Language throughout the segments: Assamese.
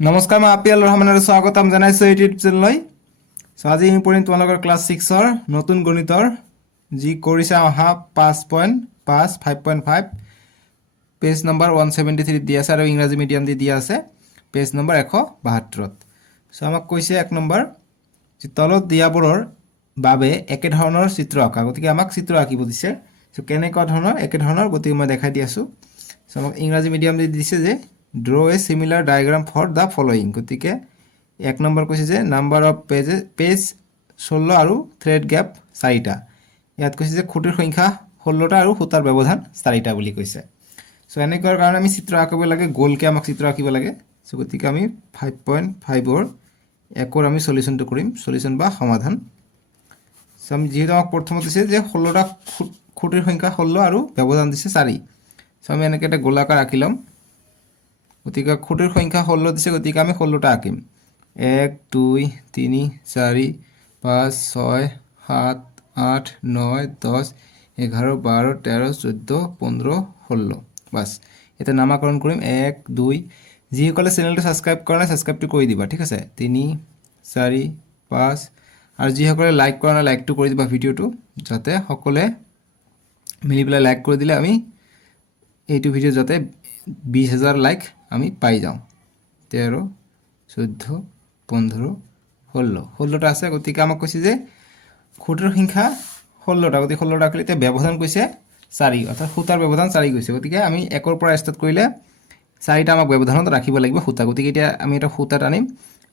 নমস্কাৰ, মই আপিয়াল ৰহমানৰ স্বাগতম জনাইছোঁ ইউটিউব চেনেললৈ। আজি আমি পঢ়িম তোমালোকৰ ক্লাছ 6ৰ নতুন গণিতৰ যি কৰিছা অহা 5.5 5.5 পেজ নম্বৰ 173 দিয়া আছে আৰু ইংৰাজী মিডিয়াম দি দিয়া আছে পেজ নম্বৰ 172ত। আমাক কৈছে 1 নম্বৰ যে তলত দিয়াবোৰৰ বাবে একেধৰণৰ চিত্ৰ আঁকা। গতিকে আমাক চিত্ৰ আঁকিব দিছে। কেনেকুৱা ধৰণৰ একেধৰণৰ গতিকে মই দেখাই দি আছোঁ। আমাক ইংৰাজী মিডিয়াম দি দিছে যে draw a similar diagram for the following. গতিকে 1 নম্বৰ কৈছে যে নাম্বাৰ অফ পেজ 16 আৰু থ্ৰেড গেপ 4টা। ইয়াত কৈছে যে খুঁটিৰ সংখ্যা 16টা আৰু সূতাৰ ব্যৱধান 4টা বুলি কৈছে। এনেকুৱাৰ কাৰণে আমি চিত্ৰ আঁকিব লাগে, গোলকৈ আমাক চিত্ৰ আঁকিব লাগে। গতিকে আমি 5.5ৰ একৰ আমি সলিউশনটো কৰিম, সলিউশন বা সমাধান। আমি যিহেতু আমাক প্ৰথমত দিছে যে 16টা খুঁটিৰ সংখ্যা 16 আৰু ব্যৱধান দিছে 4। আমি এনেকৈ এটা গোলাকাৰ আঁকি ল'ম। গতিকে খুঁটিৰ সংখ্যা 16 দিছে, গতিকে আমি 16টা আঁকিম। 1 2 3 4 5 6 7 8 9 10 11 12 13 14 15 16। বাছ এতিয়া নামাকৰণ কৰিম 1 2। যিসকলে চেনেলটো ছাবস্ক্ৰাইব কৰা নাই ছাবস্ক্ৰাইবটো কৰি দিবা, ঠিক আছে। 3 4 5 আৰু যিসকলে লাইক কৰা নাই লাইকটো কৰি দিবা ভিডিঅ'টো, যাতে সকলোৱে মিলি পেলাই লাইক কৰি দিলে আমি এইটো ভিডিঅ' যাতে 20,000 লাইক আমি পাই যাওঁ। 13 14 15 16 16টা আছে। গতিকে আমাক কৈছে যে খুঁটিৰ সংখ্যা 16টা, গতিকে 16টা আঁকিলে এতিয়া ব্যৱধান কৈছে 4, অৰ্থাৎ সূতাৰ ব্যৱধান 4 কৈছে। গতিকে আমি 1ৰ পৰা ষ্টাৰ্ট কৰিলে 4টা আমাক ব্যৱধানত ৰাখিব লাগিব সূতা। গতিকে এতিয়া আমি এটা সূতাত আনিম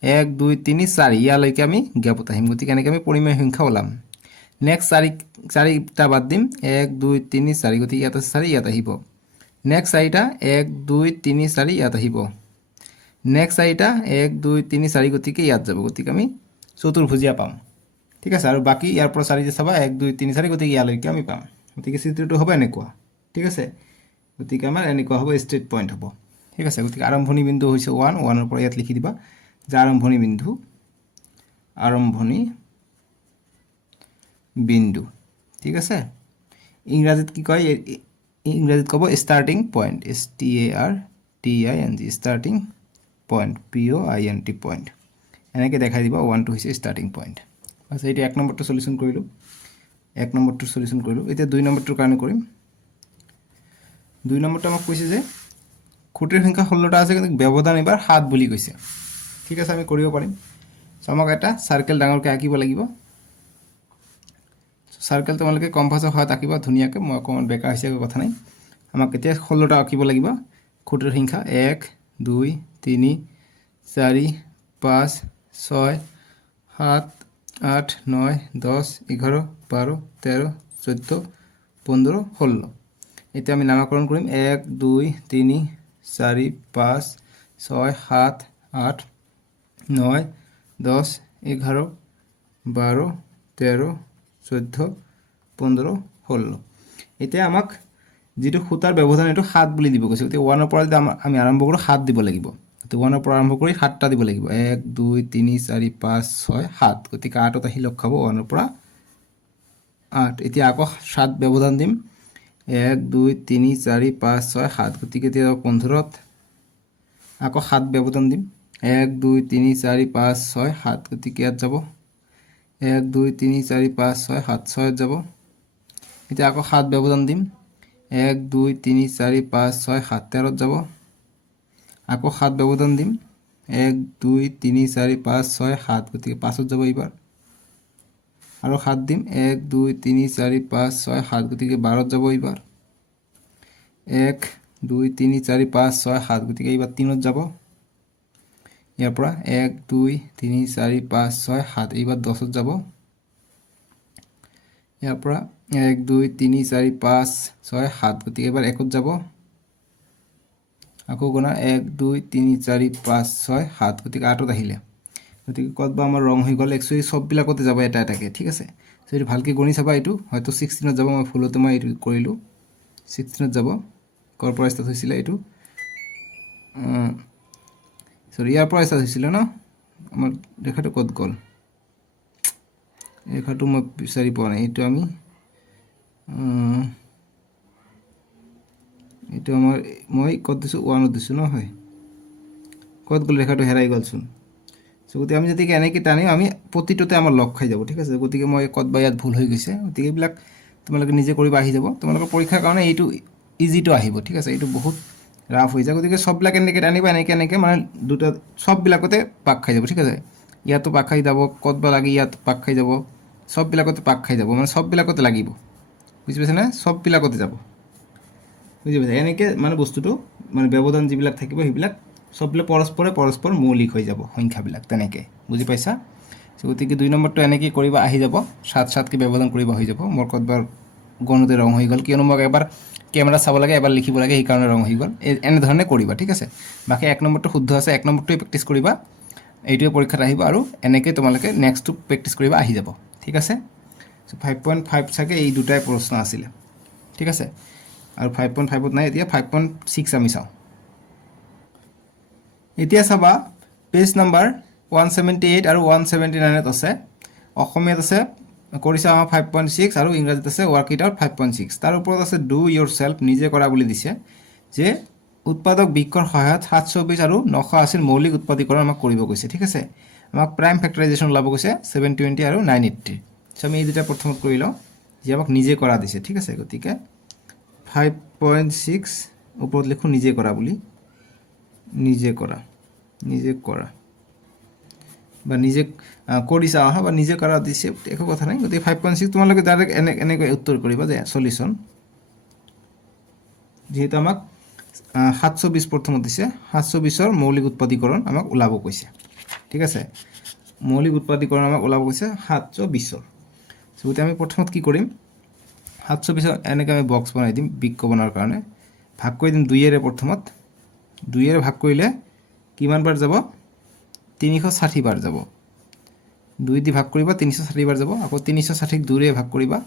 1 2 3 4, ইয়ালৈকে আমি গেপত আহিম। গতিকে এনেকৈ আমি পৰিমেয় সংখ্যা ওলাম। নেক্সট 4টা বাদ দিম 1 2 3 4, গতিকে ইয়াত আছে 4, ইয়াত আহিব। নেক্সট 4টা 1 2 3 4 ইয়াত আহিব। নেক্সট 4টা 1 2 3 4, গতিকে ইয়াত যাব। গতিকে আমি চতুৰ্ভুজীয়া পাম, ঠিক আছে। আৰু বাকী ইয়াৰ পৰা 4 যে চাবা 1 2 3 4, গতিকে ইয়ালৈকে আমি পাম। গতিকে চিত্ৰটো হ'ব এনেকুৱা, ঠিক আছে। গতিকে আমাৰ এনেকুৱা হ'ব, ষ্ট্ৰেট পইণ্ট হ'ব, ঠিক আছে। গতিকে আৰম্ভণি বিন্দু হৈছে 1, 1ৰ পৰা ইয়াত লিখি দিবা যে আৰম্ভণি বিন্দু, ঠিক আছে। ইংৰাজীত কি কয়, ইংৰাজীত ক'ব starting point, STARTING, starting point, POINT point. এনেকৈ দেখাই দিব 1টো হৈছে ষ্টাৰ্টিং পইণ্ট। আচ্ছা, এতিয়া 1 নম্বৰটো সলিউশন কৰিলোঁ, 1 নম্বৰটো সলিউশন কৰিলোঁ। এতিয়া 2 নম্বৰটোৰ কাৰণে কৰিম। 2 নম্বৰটো আমাক কৈছে যে খুঁটিৰ সংখ্যা 16টা আছে, কিন্তু ব্যৱধান এবাৰ 7 বুলি কৈছে, ঠিক আছে। আমি কৰিব পাৰিম। আমাক এটা চাৰ্কেল ডাঙৰকৈ আঁকিব লাগিব। চাৰ্কেল তোমালোকে কম্পাছৰ সহায়ত আঁকিবা ধুনীয়াকৈ, মই অকণমান বেকা হৈছে কথা নাই। আমাক এতিয়া 16টা আঁকিব লাগিব। খুঁটিৰ সংখ্যা 1 2 3 4 5 6 7 8 9 10 11 12 13 14 15 16। এতিয়া আমি নামাকৰণ কৰিম 1 2 3 4 5 6 7 8 9 10 11 12 13 14 15 16। এতিয়া আমাক যিটো সূতাৰ ব্যৱধান এইটো 7 বুলি দিব কৈছে। গতিকে 1ৰ পৰা যদি আমি আৰম্ভ কৰোঁ 7 দিব লাগিব। গতিকে 1ৰ পৰা আৰম্ভ কৰি 7টা দিব লাগিব, 1 2 3 4 5 6 7। গতিকে 8ত আহি লগ খাব 1ৰ পৰা 8। এতিয়া আকৌ 7 ব্যৱধান দিম, 1 2 3 4 5 6 7। গতিকে এতিয়া 15ত আকৌ 7 ব্যৱধান দিম, 1 2 3 4 5 6 7। গতিকে ইয়াত যাব 1 2 3 4 5 6 7, 6ত যাব। এতিয়া আকৌ 7 ব্যৱধান দিম, 1 2 3 4 5 6 7, 13ত যাব। আকৌ 7 ব্যৱধান দিম, 1 2 3 4 5 6 7। গতিকে 5ত যাব এইবাৰ। আৰু 7 দিম, 1 2 3 4 5 6 7। গতিকে 12ত যাব এইবাৰ। 1 2 3 4 5 6 7। গতিকে এইবাৰ 3ত যাব। ইয়াৰ পৰা 1 2 3 4 5 6 7, এইবাৰ 10ত যাব। ইয়াৰ পৰা 1 2 3 4 5 6 7। গতিকে এবাৰ 1ত যাব। আকৌ গণা 1 2 3 4 5 6 7। গতিকে 8ত আহিলে। গতিকে ক'ত বা আমাৰ ৰং হৈ গ'ল, একচুৱেলি চববিলাকতে যাব এটা এটাকৈ, ঠিক আছে। এইটো ভালকৈ গণি চাবা, এইটো হয়তো 16ত যাব, মই ভুলতে মই এইটো কৰিলোঁ। 16ত যাব, ক'ৰ পৰা ষ্টাৰ্ট হৈছিলে এইটো, চৰি ইয়াৰ পৰা ষ্টাৰ্ট হৈছিলে ন। আমাৰ ৰেখাটো ক'ত গ'ল, ৰেখাটো মই বিচাৰি পোৱা নাই। এইটো আমি এইটো আমাৰ মই ক'ত দিছোঁ, 1ত দিছোঁ ন, হয় ক'ত গ'ল ৰেখাটো হেৰাই গ'লচোন গতিকে আমি যদি এনেকৈ টানিম আমি প্ৰতিটোতে আমাৰ লগ খাই যাব ঠিক আছে গতিকে মই ক'ত বা ইয়াত ভুল হৈ গৈছে গতিকে এইবিলাক তোমালোকে নিজে কৰিব আহি যাব তোমালোকৰ পৰীক্ষাৰ কাৰণে এইটো ইজিটো আহিব ঠিক আছে এইটো বহুত ৰাফ হৈ যায় গতিকে সববিলাক এনেকৈ টানিবা এনেকৈ মানে দুটা সববিলাকতে পাক খাই যাব ঠিক আছে ইয়াতো পাক খাই যাব ক'ত বা লাগি ইয়াত পাক খাই যাব সববিলাকতে পাক খাই যাব মানে সববিলাকতে লাগিব বুজি পাইছেনে সববিলাকতে যাব বুজি পাইছে এনেকৈ মানে বস্তুটো মানে ব্যৱধান যিবিলাক থাকিব সেইবিলাক সববিলাক পৰস্পৰ মৌলিক হৈ যাব সংখ্যাবিলাক তেনেকৈ বুজি পাইছা গতিকে 2 নম্বৰটো এনেকৈ কৰিবা আহি যাব 7-7কৈ ব্যৱধান কৰিব হৈ যাব মোৰ ক'তবাৰ গণতে ৰং হৈ গ'ল কিয়নো মোক এবাৰ কেমেৰা চাব লাগে এবাৰ লিখিব লাগে সেইকাৰণে ৰং হৈ গ'ল এনেধৰণে কৰিবা ঠিক আছে বাকী 1 নম্বৰটো শুদ্ধ আছে 1 নম্বৰটোৱে প্ৰেক্টিছ কৰিবা এইটোৱে পৰীক্ষাত আহিব আৰু এনেকৈ তোমালোকে নেক্সটটো প্ৰেক্টিছ কৰিবা আহি যাব ঠিক আছে 5.5 চাগে এই দুটাই প্ৰশ্ন আছিলে ঠিক আছে আৰু 5.5ত নাই এতিয়া 5.6 আমি চাওঁ এতিয়া চাবা পেজ নাম্বাৰ 178 আৰু 179ত আছে অসমীয়াত আছে কৰিছা 5.6 আৰু ইংৰাজীত আছে ৱৰ্ক ইট আউট 5.6 তাৰ ওপৰত আছে ডু ইয়োৰ সেলফ নিজে কৰা বুলি দিছে যে উৎপাদক বৃক্ষৰ সহায়ত 720 আৰু 980 মৌলিক উৎপাদীকৰণ আমাক কৰিব কৈছে ঠিক আছে আমাক প্ৰাইম ফেক্টৰাইজেশ্যন ওলাব কৈছে 720 আৰু 980 সো আমি এই দুটা প্ৰথমত কৰি লওঁ যে আমাক নিজে কৰা দিছে ঠিক আছে গতিকে 5.6 ওপৰত লিখো নিজে কৰা বুলি নিজে কৰা বা নিজে কৰিছা আহা বা নিজে কৰা দিছে একো কথা নাই গতিকে 5.6 তোমালোকে ডাইৰেক্ট এনেকৈ উত্তৰ কৰিবা যে সলিউশন যেহেতু আমাক 720 প্ৰথমত দিছে 720ৰ মৌলিক উৎপাদীকৰণ আমাক ওলাব কৈছে ঠিক আছে মৌলিক উৎপাদীকৰণ আমাক ওলাব কৈছে 720ৰ গতিকে আমি প্ৰথমত কি কৰিম 720ৰ এনেকৈ আমি বক্স বনাই দিম বৃক্ষ বনাৰ কাৰণে ভাগ কৰি দিম 2 এৰে প্ৰথমত 2 এৰে ভাগ কৰিলে কিমান বাৰ যাব 360 বাৰ যাব 2 দি ভাগ কৰিবা 360 বাৰ যাব আকৌ 360ক 2 ৰে ভাগ কৰিবা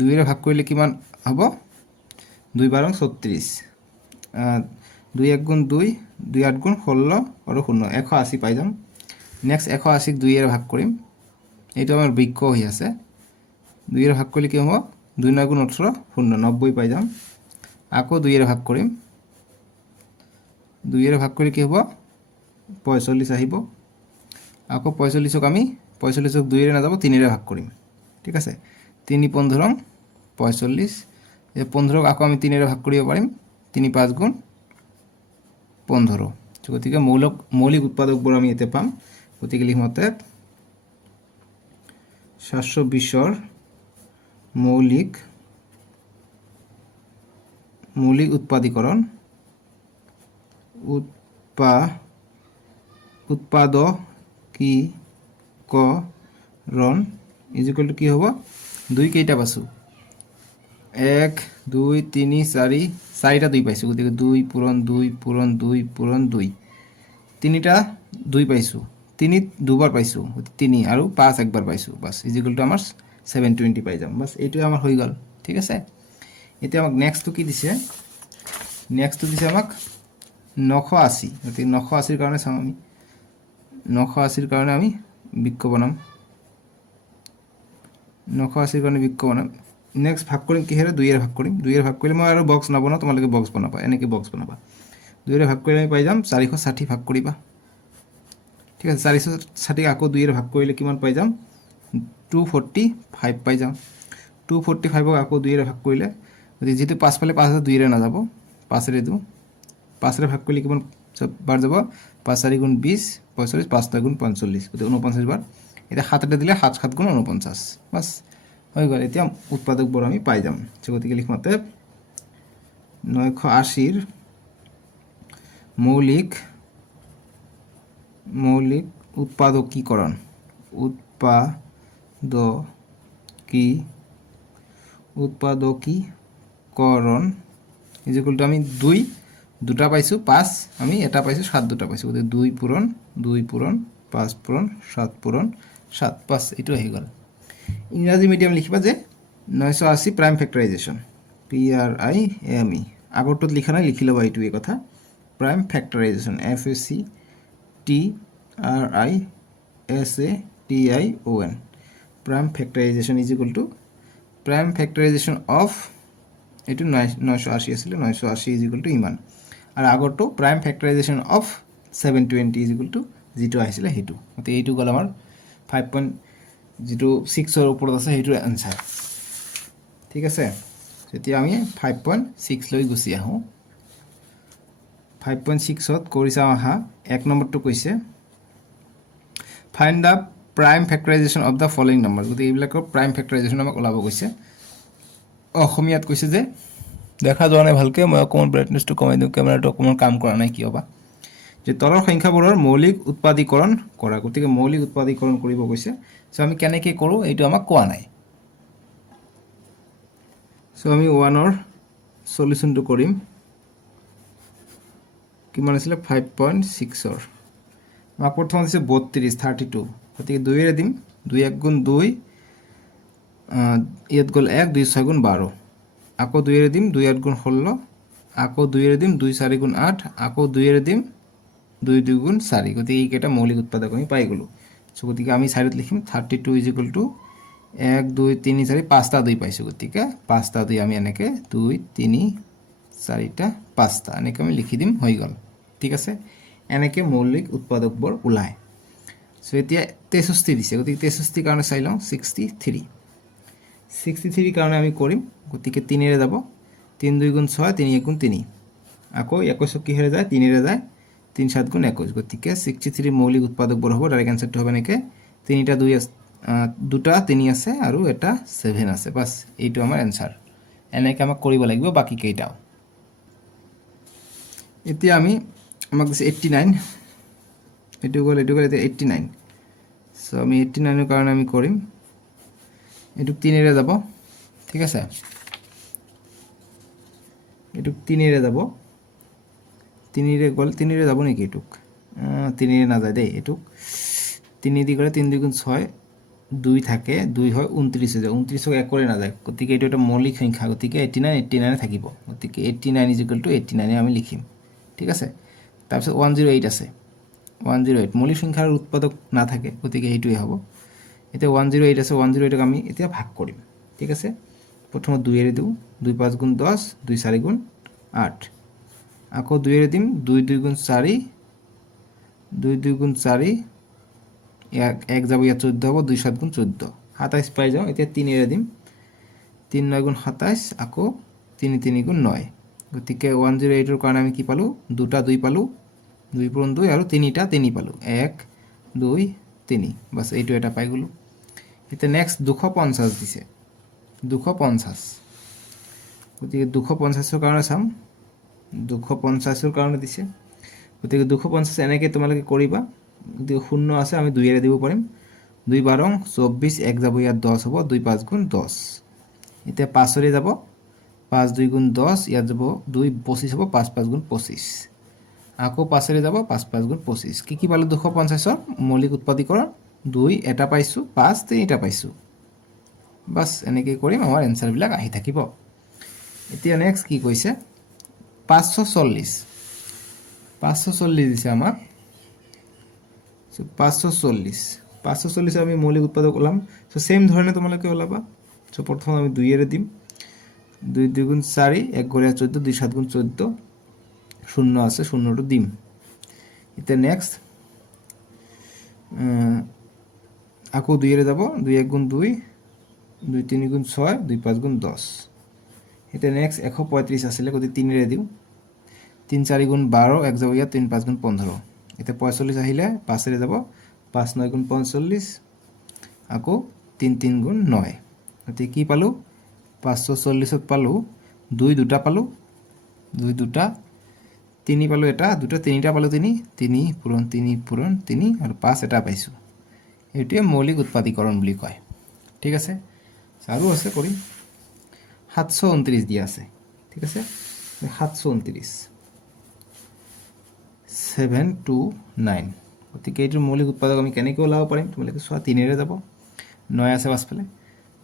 2 ৰে ভাগ কৰিলে কিমান হ'ব 2 বাৰং 36 2 1 গুণ 2 2 8 গুণ 16 আৰু 0 180 পাই যাম নেক্সট 180ক 2 এৰে ভাগ কৰিম এইটো আমাৰ বৃক্ষ হৈ আছে 2 এৰে ভাগ কৰিলে কি হ'ব 2 9 গুণ 18 0 90 পাই যাম আকৌ 2 এৰে ভাগ কৰিম 2 এৰে ভাগ কৰি কি হ'ব 45 আহিব আকৌ 45ক আমি 45ক 2 এৰে নাযাব 3 এৰে ভাগ কৰিম ঠিক আছে 3 15 45 এই 15ক আকৌ আমি 3 এৰে ভাগ কৰিব পাৰিম 3 5 গুণ 15 গতিকে মৌলিক উৎপাদকবোৰ আমি এতে পাম গতিকে লিখমতে 720ৰ মৌলিক উৎপাদীকৰণ উৎপাদকীকৰণ ইজিকুৱেল টু কি হ'ব 2 কেইটা পাইছোঁ 1 2 3 4 4টা 2 পাইছোঁ গতিকে 2 পূৰণ 2 পূৰণ 2 পূৰণ 2 তিনিটা 2 পাইছোঁ 3 দুবাৰ পাইছোঁ 3 আৰু 5 একবাৰ পাইছোঁ বাস ইজিকুৱেল টু আমাৰ 720 পাই যাম বাস এইটোৱে আমাৰ হৈ গ'ল ঠিক আছে এতিয়া আমাক নেক্সটটো কি দিছে নেক্সটটো দিছে আমাক 980 গতিকে 980ৰ কাৰণে চাম আমি 980ৰ কাৰণে আমি বৃক্ষ বনাম 980ৰ কাৰণে বৃক্ষ বনাম নেক্সট ভাগ কৰিম কিহেৰে 2 এৰে ভাগ কৰিম 2 এৰে ভাগ কৰিলে মই আৰু বক্স নবনাওঁ তোমালোকে বক্স বনাবা এনেকৈ বক্স বনাবা 2 এৰে ভাগ কৰিলে আমি পাই যাম 460 ভাগ কৰিবা ঠিক আছে 460 আকৌ 2 এৰে ভাগ কৰিলে কিমান পাই যাম 245 পাই যাম 245ক আকৌ 2 এৰে ভাগ কৰিলে গতিকে যেটো 5 পালে 5 2 এৰে নাযাব 5 এৰে 2 5 এৰে ভাগ কৰিলে কিমান বাৰ যাব 5 4 গুণ 20 45 5 9 গুণ 45 গতিকে 49 বাৰ এটা 7 এৰে দিলে 7 7 গুণ 49 বাস হৈ গ'ল এতিয়া উৎপাদকবোৰ আমি পাই যাম গতিকে লিখমতে 980ৰ মৌলিক উৎপাদকীকৰণ ইজিকুৱেল টু আমি 2টা পাইছোঁ 5 আমি এটা পাইছোঁ 7 দুটা পাইছোঁ গতিকে 2 পূৰণ 5 পূৰণ 7 পূৰণ 7 5 এইটো আহি গ'ল ইংৰাজী মিডিয়াম লিখিবা যে 980 প্ৰাইম ফেক্টৰাইজেশ্যন PRIME আগৰটোত লিখা নাই লিখি ল'বা এইটো এই কথা prime factorisation FACTRISATION prime factorisation is equal to prime factorization of এইটো 980 আছিলে 980 ইজ ইকুৱেল টু ইমান আৰু আগৰটো prime factorization of 720 is equal to যিটো আহিছিলে সেইটো গতিকে এইটো গ'ল আমাৰ 5.6ৰ ওপৰত আছে সেইটোৰ এনচাৰ ঠিক আছে এতিয়া আমি 5.6 লৈ গুচি আহোঁ 5.6ত কৰি চাওঁ আহা এক নম্বৰটো কৈছে find the prime factorization of the following number গতিকে এইবিলাকৰ প্ৰাইম ফেক্টৰাইজেশ্যন আমাক ওলাব কৈছে অসমীয়াত কৈছে যে দেখা যোৱা নাই ভালকৈ মই অকণমান ব্ৰাইটনেছটো কমাই দিওঁ কেমেৰাটো অকণমান কাম কৰা নাই কিয় বা যে তলৰ সংখ্যাবোৰৰ মৌলিক উৎপাদীকৰণ কৰা গতিকে মৌলিক উৎপাদীকৰণ কৰিব কৈছে চ' আমি কেনেকৈ কৰোঁ এইটো আমাক কোৱা নাই চ' আমি 1ৰ সলিউশ্যনটো কৰিম কিমান আছিলে 5.6ৰ আমাক প্ৰথম দিছে 32 গতিকে 2ৰে দিম 2 1 গুণ 2 ইয়াত গ'ল 1 2 6 গুণ 12 আকৌ 2ৰে দিম 2 8 গুণ 16 আকৌ 2ৰে দিম 2 4 গুণ 8 আকৌ 2ৰে দিম 2 2 গুণ 4 গতিকে এইকেইটা মৌলিক উৎপাদক আমি পাই গ'লোঁ চ' গতিকে আমি চাইডত লিখিম 32 ইজ ইকুৱেল টু 1 2 3 4 5টা 2 পাইছোঁ গতিকে 5টা 2 আমি এনেকৈ 2 3 4টা 5টা এনেকৈ আমি লিখি দিম হৈ গ'ল ঠিক আছে এনেকৈ মৌলিক উৎপাদকবোৰ ওলায় চ' এতিয়া 63 দিছে গতিকে 63 কাৰণে চাই লওঁ 63 কাৰণে আমি কৰিম গতিকে 3ৰে যাব 3 2 গুণ 6 3 1 গুণ 3 আকৌ 21 কিহেৰে যায় 3ৰে যায় 3 7 গুণ 21 গতিকে 63 মৌলিক উৎপাদকবোৰ হ'ব ডাইৰেক্ট এনচাৰটো হ'ব এনেকৈ 3টা 2 আছে 2টা 3 আছে আৰু এটা 7 আছে বাছ এইটো আমাৰ এনচাৰ এনেকৈ আমাক কৰিব লাগিব বাকী কেইটাও এতিয়া আমি আমাক দিছে 89 এইটো গ'ল এতিয়া 89 চ' আমি 89ৰ কাৰণে আমি কৰিম এইটোক 3ৰে যাব ঠিক আছে এইটোক 3ৰে যাব 3ৰে গ'ল 3ৰে যাব নেকি এইটোক 3ৰে নাযায় দেই এইটোক 3 দি গ'লে 3 2 গুণ 6 2 থাকে 2 হয় 29 হৈ যায় 29ক 1 কৰি নাযায় গতিকে এইটো এটা মৌলিক সংখ্যা গতিকে 89 থাকিব গতিকে 89 ইজ ইকুৱেল টু 89 আমি লিখিম ঠিক আছে তাৰপিছত 108 আছে 108 মৌলিক সংখ্যাৰ উৎপাদক নাথাকে গতিকে সেইটোৱে হ'ব এতিয়া 108 আছে 108ক আমি এতিয়া ভাগ কৰিম ঠিক আছে প্ৰথমত 2ৰে দিওঁ 2 5 গুণ 10 2 4 গুণ 8 আকৌ 2ৰে দিম 2 2 গুণ 4 2 2 গুণ 4 এক যাব ইয়াত 14 হ'ব 2 7 গুণ 14 27 পাই যাওঁ এতিয়া 3ৰে দিম 3 9 গুণ 27 আকৌ 3 3 গুণ 9 গতিকে 108ৰ কাৰণে আমি কি পালোঁ 2টা 2 পালোঁ 2 পূৰণ 2 আৰু 3টা 3 পালোঁ 1 2 3 বাছ এইটো এটা পাই গ'লোঁ এতিয়া নেক্সট 250 দিছে 250 গতিকে 250ৰ কাৰণে চাম 250ৰ কাৰণে দিছে গতিকে 250 এনেকৈ তোমালোকে কৰিবা গতিকে 0 আছে আমি 2ৰে দিব পাৰিম 2 12 24 1 যাব ইয়াত 10 হ'ব 2 5 গুণ 10 এতিয়া 5ৰে যাব 5 2 গুণ 10 ইয়াত যাব 2 25 হ'ব 5 5 গুণ 25 আকৌ 5ৰে যাব 5 5 গুণ 25 কি পালোঁ 250ৰ মৌলিক উৎপাদীকৰণ 2 এটা পাইছোঁ 5 3টা পাইছোঁ বাছ এনেকৈ কৰিম আমাৰ এনচাৰবিলাক আহি থাকিব এতিয়া নেক্সট কি কৈছে 540 দিছে আমাক 540 আমি মৌলিক উৎপাদক ওলাম চ' চেম ধৰণে তোমালোকে ওলাবা চ' প্ৰথম আমি 2ৰে দিম 2 2 গুণ 4 1 গড়িয়া 14 2 7 গুণ 14 0 আছে 0টো দিম এতিয়া নেক্সট আকৌ 2ৰে যাব 2 1 গুণ 2 2 3 গুণ 6 2 5 গুণ 10 এতিয়া নেক্সট 135 আছিলে গতিকে 3ৰে দিওঁ 3 4 গুণ 12 1 যাব ইয়াত 3 5 গুণ 15 এতিয়া 45 আহিলে 5ৰে যাব 5 9 গুণ 45 আকৌ 3 3 গুণ 9 গতিকে কি পালোঁ 540ত পালোঁ 2 2টা পালোঁ 2 2টা 3 পালোঁ এটা 2টা 3টা পালোঁ 3 3 পূৰণ 3 পূৰণ 3 আৰু 5 এটা পাইছোঁ এইটোৱে মৌলিক উৎপাদীকৰণ বুলি কয় ঠিক আছে আৰু আছে কৰিম 729 দিয়া আছে ঠিক আছে 729 729 গতিকে এইটোৰ মৌলিক উৎপাদক আমি কেনেকৈ ওলাব পাৰিম তোমালোকে চোৱা 3ৰে যাব 9 আছে পাছফালে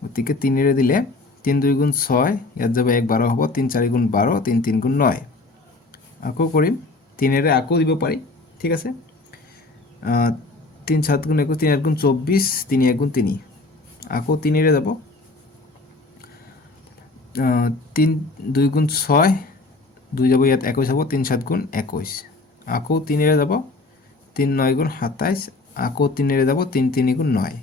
গতিকে 3ৰে দিলে 3 2 গুণ 6 ইয়াত যাব 1 12 হ'ব 3 4 গুণ 12 3 3 গুণ 9 আকৌ কৰিম 3ৰে আকৌ দিব পাৰি ঠিক আছে 3 7 গুণ 21 3 8 গুণ 24 3 1 গুণ 3 আকৌ 3ৰে যাব 3 2 গুণ 6 2 যাব ইয়াত 21 হ'ব 3 7 গুণ 21 আকৌ 3 ৰে যাব 3 9 গুণ 27 আকৌ 3 ৰে যাব 3 3 গুণ 9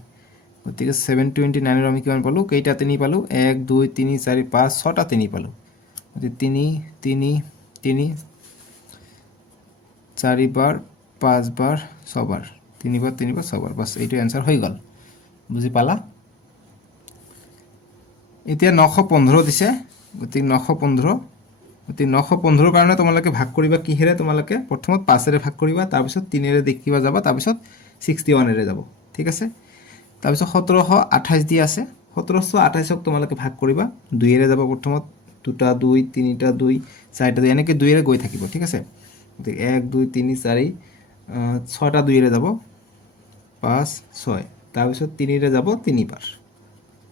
গতিকে 729 ৰ আমি কিমান পালো কেইটা 3 পালো 1 2 3 4 5 6টা 3 পালো গতিকে 3 3 3 4 বাৰ 5 বাৰ 6 বাৰ 3 বাৰ 3 বাৰ 6 বাৰ বাস এইটো आंसर হৈ গল বুজি পালা এতিয়া 915 দিছে গতিকে 915 গতিকে 915 কাৰণে তোমালোকে ভাগ কৰিবা কিহেৰে তোমালোকে প্ৰথমত 5 ৰে ভাগ কৰিবা তাৰ পিছত 3 ৰে দেখিবা যাবা তাৰ পিছত 61 ৰে যাব ঠিক আছে তাৰ পিছত 1728 দি আছে 1728ক তোমালোকে ভাগ কৰিবা 2 ৰে যাব প্ৰথমত 2টা 2 3টা 2 4টা 2 এনেকৈ 2 ৰে গৈ থাকিব ঠিক আছে গতিকে 1 2 3 4 6টা 2 ৰে যাব 5 6 তাৰ পিছত 3 ৰে যাব 3 বাৰ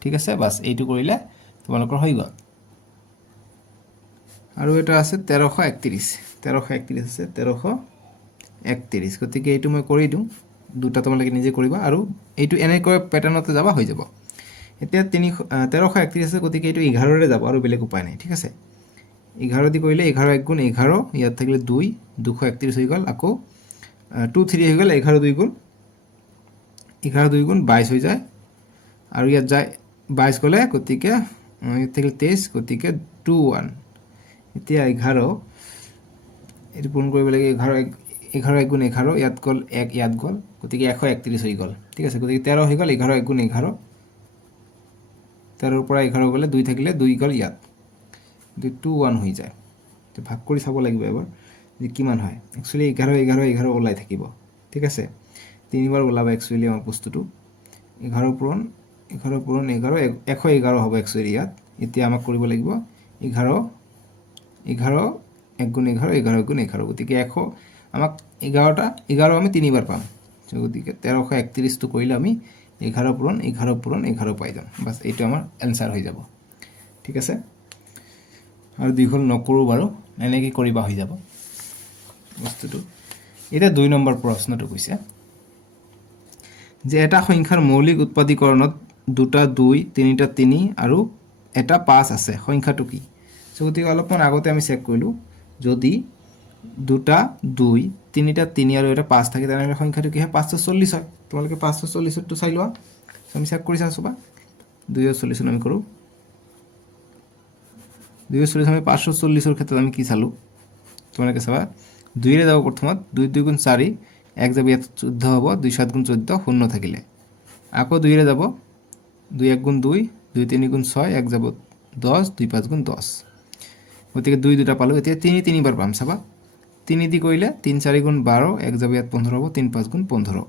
ঠিক আছে বাস এইটো কৰিলে তোমালোকৰ হৈ গল আৰু এটা আছে 1331 1331 আছে 1331 গতিকে এইটো মই কৰি দিম দুটা তোমালোকে নিজে কৰিবা আৰু এইটো এনেকৈ প্যাটাৰ্নতে যাবা হৈ যাব এতিয়া 1331 আছে গতিকে এইটো 11 ৰে যাব আৰু বেলেগ উপায় নাই ঠিক আছে 11 দি কৰিলে 11 1 গুণ 11 ইয়াত থাকিলে 2 231 হৈ গল আকৌ 2 3 হৈ গল 11 2 গুণ 11 2 গুণ 22 হৈ যায় আৰু ইয়াত যায় 22 গলে গতিকে ইয়াত থাকিলে 23 গতিকে 2 1 এতিয়া 11 এটো পূৰণ কৰিব লাগে 11 গুণ 11 ইয়াত গল 1 ইয়াত গল গতিকে 131 হৈ গল ঠিক আছে গতিকে 13 হৈ গল 11 গুণ 11 13 ৰ পৰা 11 গলে 2 থাকিলে 2 গল ইয়াত 2 1 হৈ যায় তো ভাগ কৰি চাব লাগিব এবাৰ যে কিমান হয় একচুয়ালি 11 11 11 ওলাই থাকিব ঠিক আছে তিনিবাৰ ওলাব একচুয়ালি আমাৰ বস্তুটো 11 পূৰণ 11 111 হ'ব একচুয়ালি ইয়াত এতিয়া আমাক কৰিব লাগিব 11 11 1 গুণ 11 11 গুণ 11 গতিকে 100 আমাক 11টা 11 আমি তিনিবাৰ পাম গতিকে 1331 টো কৰিলে আমি 11 পূৰণ 11 পাই যাম বাস এইটো আমাৰ आंसर হৈ যাব ঠিক আছে আৰু দীঘল নকৰো বাৰু এনেকৈ কৰিবা হৈ যাব বস্তুটো এটা 2 নম্বৰ প্ৰশ্নটো কৈছে যে এটা সংখ্যাৰ মৌলিক উৎপাদীকৰণত দুটা 2 তিনিটা 3 আৰু এটা 5 আছে সংখ্যাটো কি সো গতিকে অলপমান আগতে আমি চেক কৰিলো যদি দুটা 2 তিনিটা 3 আৰু এটা 5 থাকে তেনে সংখ্যাটো কি হয় 540 হয় তোমালোকে 540 টো চাই লোৱা আমি চেক কৰি চাওবা 240 আমি কৰো 240 আমি 540 ৰ ক্ষেত্ৰত আমি কি চালো তোমালোকে চাবা 2 ৰে যাব প্ৰথমত 2 2 গুণ 4 1 যাব ইয়াত 14 হ'ব 2 7 গুণ 14 শূন্য থাকিলে আকৌ 2 ৰে যাব 2 1 গুণ 2 2 3 গুণ 6 1 যাব 10 2 5 গুণ 10 গতিকে 2 দুটা পালো এতিয়া 3 3 বাৰ পাম চাবা 3 দি কৰিলে 3 4 গুণ 12 1 যাব ইয়াত 15 হ'ব 3 5 গুণ 15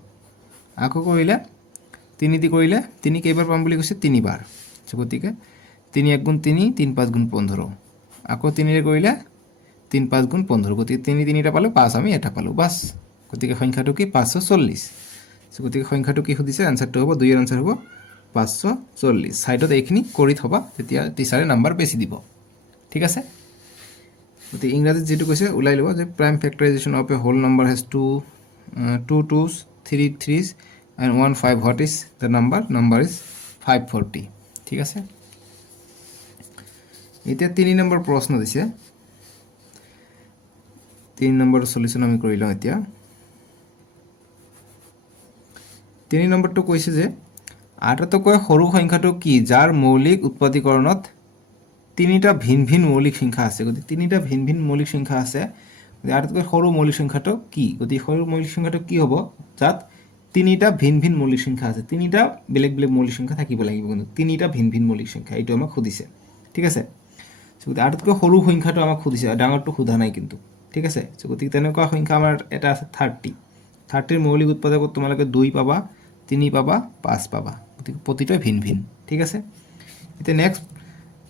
আকৌ কৰিলে 3 দি কৰিলে 3 কেইবাৰ পাম বুলি কৈছে 3 বাৰ গতিকে 3 1 গুণ 3 3 5 গুণ 15 আকৌ 3 ৰে কৰিলে 3 5 গুণ 15 গতিকে 3 3টা পালো 5 আমি এটা পালো বাস গতিকে সংখ্যাটো কি 540 গতিকে সংখ্যাটো কি খুদিছে आंसरটো হ'ব 2 এর आंसर হ'ব 540 সাইডত এইখিনি কৰি থবা তেতিয়া টিচাৰে নাম্বাৰ বেছি দিব ঠিক আছে গতিকে ইংৰাজীত যেটো কৈছে উলাই লব যে prime factorization of a whole number has two twos 3 threes and 1 5 what is the number is 540 ঠিক আছে এতিয়া 3 নম্বৰ প্ৰশ্ন দিছে 3 নম্বৰ সলিউশন আমি কৰিলো এতিয়া 3 নম্বৰটো কৈছে যে আটাতকৈ সৰু সংখ্যাটো কি যাৰ মৌলিক উৎপাদীকৰণত তিনিটা ভিন ভিন মৌলিক সংখ্যা আছে গতি তিনিটা ভিন ভিন মৌলিক সংখ্যা আছে আটাতকৈ সৰু মৌলিক সংখ্যাটো কি গতি সৰু মৌলিক সংখ্যাটো কি হ'ব যাত তিনিটা ভিন ভিন মৌলিক সংখ্যা আছে তিনিটা বেলেগ বেলেগ মৌলিক সংখ্যা থাকিব লাগিব কিন্তু তিনিটা ভিন ভিন মৌলিক সংখ্যা এইটো আমাক খুদিছে ঠিক আছে গতি আটাতকৈ সৰু সংখ্যাটো আমাক খুদিছে ডাঙৰটো খুদা নাই কিন্তু ঠিক আছে গতি তেনেকুৱা সংখ্যা আমাৰ এটা আছে 30 30 ৰ মৌলিক উৎপাদকত তোমালোকে 2 পাবা 3 পাবা 5 পাবা গতি প্ৰতিটা ভিন ভিন ঠিক আছে এতিয়া নেক্সট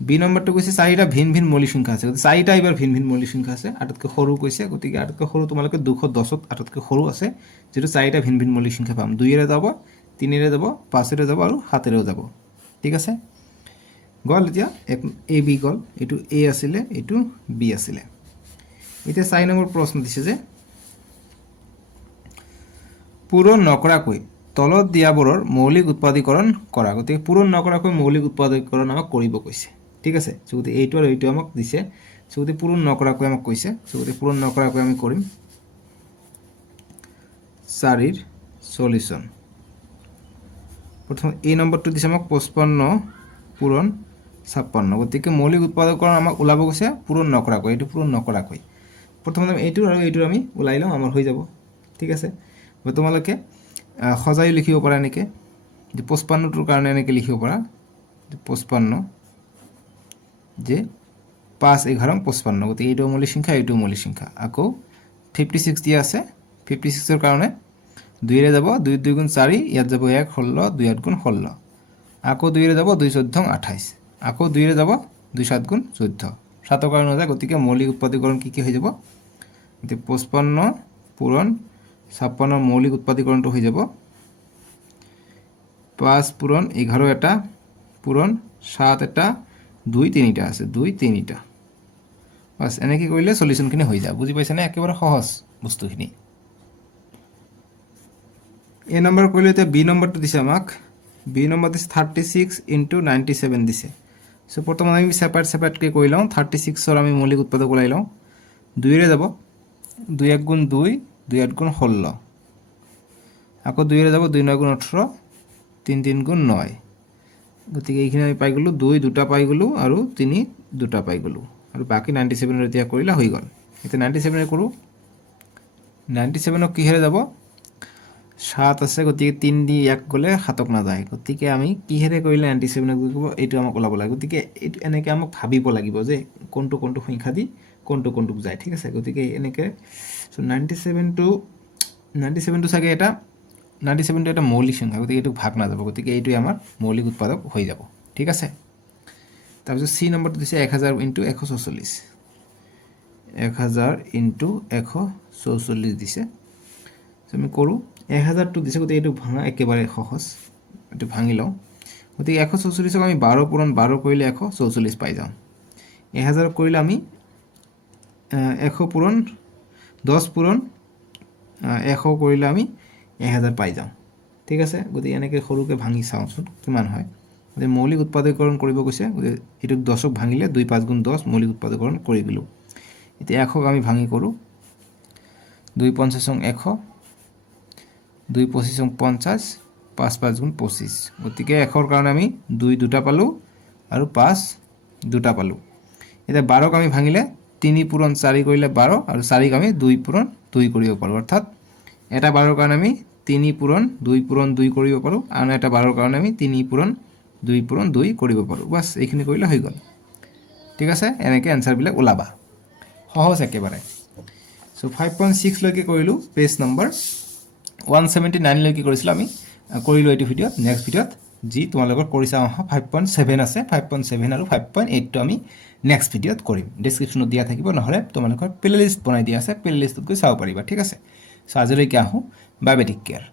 বি নম্বৰটো কৈছে চাৰিটা ভিন ভিন মৌলিক সংখ্যা আছে গতি চাৰিটা এবাৰ ভিন ভিন মৌলিক সংখ্যা আছে আটাতকৈ সৰু কৈছে গতিকে আটাতকৈ সৰু তোমালোকে 210 ত আটাতকৈ সৰু আছে যেটো চাৰিটা ভিন ভিন মৌলিক সংখ্যা পাম 2 ৰে যাব 3 ৰে যাব 5 ৰে যাব আৰু 7 ৰেও যাব ঠিক আছে গল এতিয়া এ বি গল এটো এ আছিল এটো বি আছিল এতিয়া 4 নম্বৰ প্ৰশ্ন দিছে যে পূৰণ নকৰাকৈ তলত দিয়াবোৰৰ মৌলিক উৎপাদীকৰণ কৰা গতিকে পূৰণ নকৰাকৈ মৌলিক উৎপাদীকৰণ আমাক কৰিব কৈছে ঠিক আছে যদি এইটো আৰু এইটো আমাক দিছে সো গতি পূৰণ নকৰাকৈ আমাক কৈছে সো গতি পূৰণ নকৰাকৈ আমি কৰিম 4 ৰ সলিউশন প্ৰথম এই নম্বৰটো দিছে আমাক 55 পূৰণ 56 গতিকে মৌলিক উৎপাদকৰণ আমাক ওলাব গৈছে পূৰণ নকৰাকৈ এটো পূৰণ নকৰাকৈ প্ৰথমে এইটো আৰু এইটো আমি ওলাই লওঁ আমাৰ হৈ যাব ঠিক আছে তোমালোকে সজাই লিখিব পাৰা নেকি যে 55 টোৰ কাৰণে এনেকৈ লিখিব পাৰা 55 যে 5 11 55 গতিকে এইটো মৌলিক সংখ্যা এইটো মৌলিক সংখ্যা আকৌ 56 দিয়া আছে 56 ৰ কাৰণে 2 ৰে যাব 2 2 গুণ 4 ইয়াত যাব 1 16 2 8 গুণ 16 আকৌ 2 ৰে যাব 2 14 28 আকৌ 2 ৰে যাব 2 7 গুণ 14 7 ৰ কাৰণে যায় গতিকে মৌলিক উৎপাদকৰণ কি হৈ যাব গতি 55 পূৰণ 56 ৰ মৌলিক উৎপাদকৰণটো হৈ যাব 5 পূৰণ 11 এটা পূৰণ 7 এটা 2 3টা আছে 2 3টা বাস এনেকৈ কৰিলে সলিউশনখিনি হৈ যায় বুজি পাইছানে একেবাৰে সহজ বস্তুখিনি এ নম্বৰ কৰিলে তে বি নম্বৰটো দিছে আমাক বি নম্বৰ দিছে 36 * 97 দিছে সো প্ৰথমে আমি সেপাৰেট কে কৰি লওঁ 36 ৰ আমি মৌলিক উৎপাদক ওলাই লওঁ 2 ৰে যাব 2 1 গুণ 2 2 8 গুণ 16 আকৌ 2 ৰে যাব 2 9 গুণ 18 3 3 গুণ 9 গতিকে এইখিনি আমি পাই গলো 2 দুটা পাই গলো আৰু 3 দুটা পাই গলো আৰু বাকি 97 ৰ এতিয়া কৰিলা হৈ গল এতিয়া 97 ৰ কৰো 97 ক কি হেৰে যাব 7 আছে গতিকে 3 দি 1 গলে 7ক না যায় গতিকে আমি কি হেৰে কৰিলে 97 ক কৰিব এইটো আমাক ওলাব লাগে গতিকে এইটো এনেকৈ আমাক ভাবিব লাগিব যে কোনটো কোনটো সংখ্যা দি কোনটো যায় ঠিক আছে গতিকে এনেকৈ সো 97 টো সাগে এটা 97 টো এটা মৌলিক সংখ্যা গতিকে এইটো ভাগ না যাব গতিকে এইটো আমাৰ মৌলিক উৎপাদক হৈ যাব ঠিক আছে তাৰপিছত সি নম্বৰটো দিছে 1000 * 144 1000 * 144 দিছে সো আমি কৰো 1000 টো দিছে গতিকে এইটো ভাঙা একেবাৰে সহজ এইটো ভাঙি লওঁ গতিকে 144 ক আমি 12 পূৰণ 12 কৰিলে 144 পাই যাম 1000 কৰিলে আমি 100 পূৰণ 10 পূৰণ 100 কৰিলে আমি 1000 পাই যাম ঠিক আছে গতিকে এনেকৈ সৰুকে ভাঙি চাওঁচোন কিমান হয় গতিকে মৌলিক উৎপাদকৰণ কৰিব কৈছে এটো 10ক ভাঙিলে 2 5 গুণ 10 মৌলিক উৎপাদকৰণ কৰি গলো এতিয়া 100ক আমি ভাঙি কৰো 2 5 100 2 25 50 5 5 গুণ 25 গতিকে 100ৰ কাৰণে আমি 2 দুটা পালো আৰু 5 দুটা পালো এতিয়া 12ক আমি ভাঙিলে 3 পূৰণ 4 কৰিলে 12 আৰু 4ক আমি 2 পূৰণ 2 কৰিব পাৰো অৰ্থাৎ এটা 12ৰ কাৰণে আমি 3 পূৰণ 2 পূৰণ 2 কৰিব পাৰো আৰু এটা 12ৰ কাৰণে আমি 3 পূৰণ 2 পূৰণ 2 কৰিব পাৰো বাস এইখিনি কৰিলে হৈ গল ঠিক আছে এনেকৈ आंसर বিলাক ওলাবা সহজ একেবাৰে সো 5.6 লৈকে কৰিলো পেজ নম্বৰ 179 লৈকে কৰিছিল আমি কৰিলো এইটো ভিডিওত নেক্সট ভিডিওত জি তোমালোকৰ কৰিছা 5.7 আছে 5.7 আৰু 5.8 টো আমি নেক্সট ভিডিওত কৰিম ডেসক্ৰিপচনত দিয়া থাকিব নহলে তোমালোকৰ প্লেলিষ্ট বনাই দিয়া আছে প্লেলিষ্টত গৈ চাব পাৰিবা ঠিক আছে সো আজিলৈকে আহো বাই বাই টেক কেয়াৰ